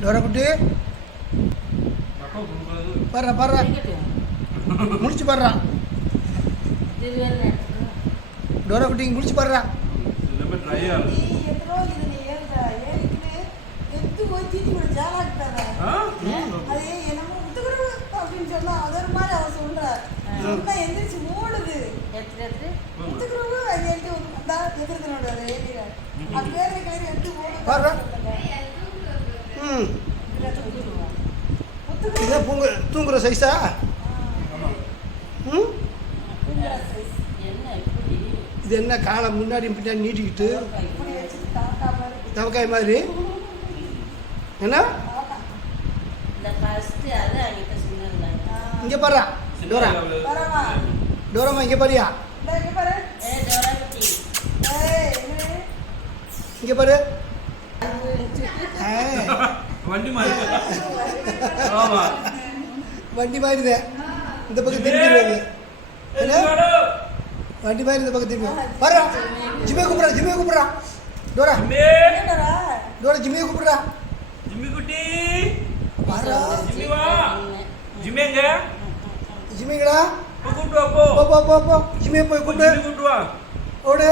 Dora குட்டி பாடுறா பாடுறா முடிச்சு பாடுறா டோரா குட்டி முடிச்சு பாடுறா தூங்குற சைஸா இது என்ன காலை முன்னாடி பின்னாடி நீட்டிக்கிட்டு தவக்காய் மாதிரி என்ன இங்க பாரு டோரா டோராமா இங்க பாரியா இங்க பாரு வண்டி மாறிது இந்த பக்கம் திரும்பிடுவாங்க வண்டி மாதிரி இந்த பக்கம் திரும்பி பாரு ஜிம்மே கூப்பிடுறா டோரா டோரா ஜிம்மே கூப்பிடுறா ஜிம்மி குட்டி பாரா ஜிம்மிங்க ஜிம்மிங்கடா கூப்பிட்டு வா போ ஜிம்மே போய் கூப்பிட்டு கூப்பிட்டு வா ஓடு